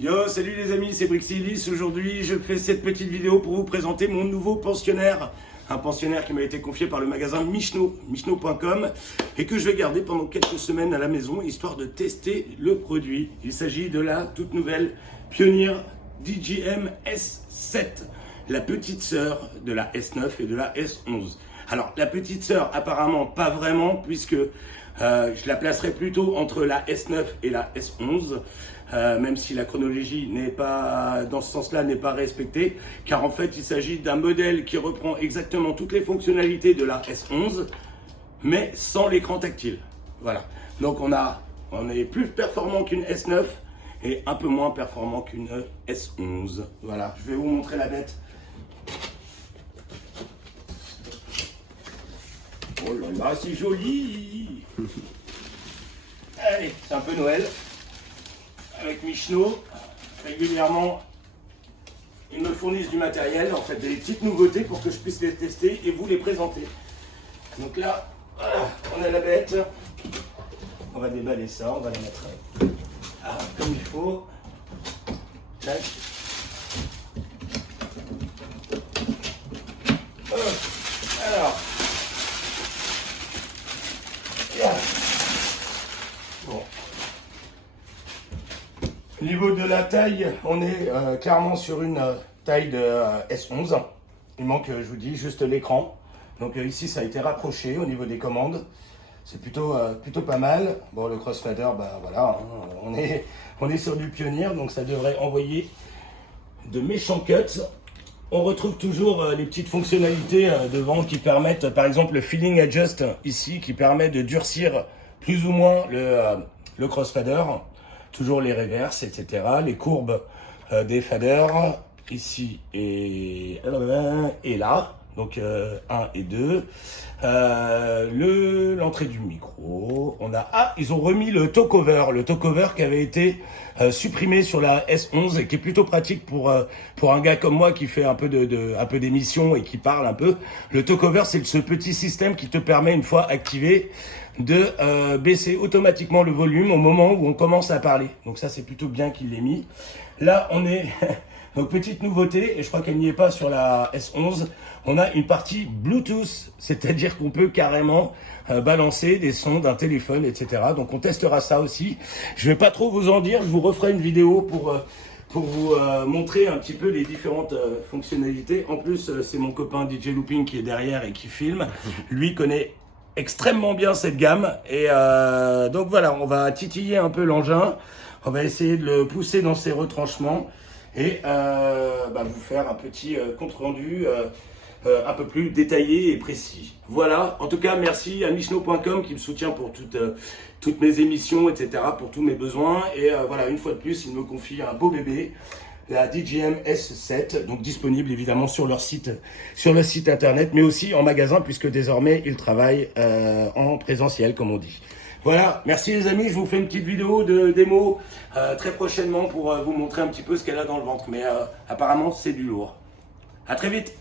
Yo, salut les amis, c'est Brixilis. Aujourd'hui, je fais cette petite vidéo pour vous présenter mon nouveau pensionnaire. Un pensionnaire qui m'a été confié par le magasin michno.com et que je vais garder pendant quelques semaines à la maison, histoire de tester le produit. Il s'agit de la toute nouvelle Pioneer DJM S7, la petite sœur de la S9 et de la S11. Alors, la petite sœur, apparemment pas vraiment, puisque je la placerai plutôt entre la S9 et la S11, même si la chronologie n'est pas, dans ce sens-là, n'est pas respectée, car en fait, il s'agit d'un modèle qui reprend exactement toutes les fonctionnalités de la S11, mais sans l'écran tactile. Voilà. Donc, on est plus performant qu'une S9 et un peu moins performant qu'une S11. Voilà. Je vais vous montrer la bête. Oh là là, c'est joli. Allez, c'est un peu Noël. Avec Michno, régulièrement, ils me fournissent du matériel, en fait des petites nouveautés pour que je puisse les tester et vous les présenter. Donc là, voilà, on a la bête. On va déballer ça, on va la mettre comme il faut. Tac. Alors. Bon. Au niveau de la taille, on est clairement sur une taille de S11. Il manque, je vous dis, juste l'écran. Donc ici, ça a été rapproché au niveau des commandes. C'est plutôt pas mal. Bon, le crossfader, bah voilà, hein, on est sur du Pioneer, donc ça devrait envoyer de méchants cuts. On retrouve toujours les petites fonctionnalités devant qui permettent, par exemple, le Feeling Adjust ici, qui permet de durcir plus ou moins le crossfader. Toujours les reverses, etc. Les courbes des faders, ici et là. Donc 1 et 2. L'entrée du micro. Ils ont remis le talk-over. Le talk-over qui avait été supprimé sur la S11 et qui est plutôt pratique pour un gars comme moi qui fait un peu d'émissions et qui parle un peu. Le talk-over, c'est ce petit système qui te permet, une fois activé, de baisser automatiquement le volume au moment où on commence à parler. Donc ça, c'est plutôt bien qu'il l'ait mis. Là, on est... Donc petite nouveauté, et je crois qu'elle n'y est pas sur la S11, on a une partie Bluetooth, c'est-à-dire qu'on peut carrément balancer des sons d'un téléphone, etc. Donc on testera ça aussi. Je vais pas trop vous en dire, je vous referai une vidéo pour vous montrer un petit peu les différentes fonctionnalités. En plus, c'est mon copain DJ Looping qui est derrière et qui filme. Lui connaît extrêmement bien cette gamme. Et donc voilà, on va titiller un peu l'engin. On va essayer de le pousser dans ses retranchements. Et vous faire un petit compte rendu un peu plus détaillé et précis. Voilà, en tout cas merci à michno.com qui me soutient pour toutes mes émissions, etc., pour tous mes besoins. Et voilà, une fois de plus, il me confie un beau bébé, la DJM S7, donc disponible évidemment sur le site internet, mais aussi en magasin, puisque désormais ils travaillent en présentiel, comme on dit. Voilà, merci les amis, je vous fais une petite vidéo de démo très prochainement pour vous montrer un petit peu ce qu'elle a dans le ventre. Mais apparemment, c'est du lourd. À très vite.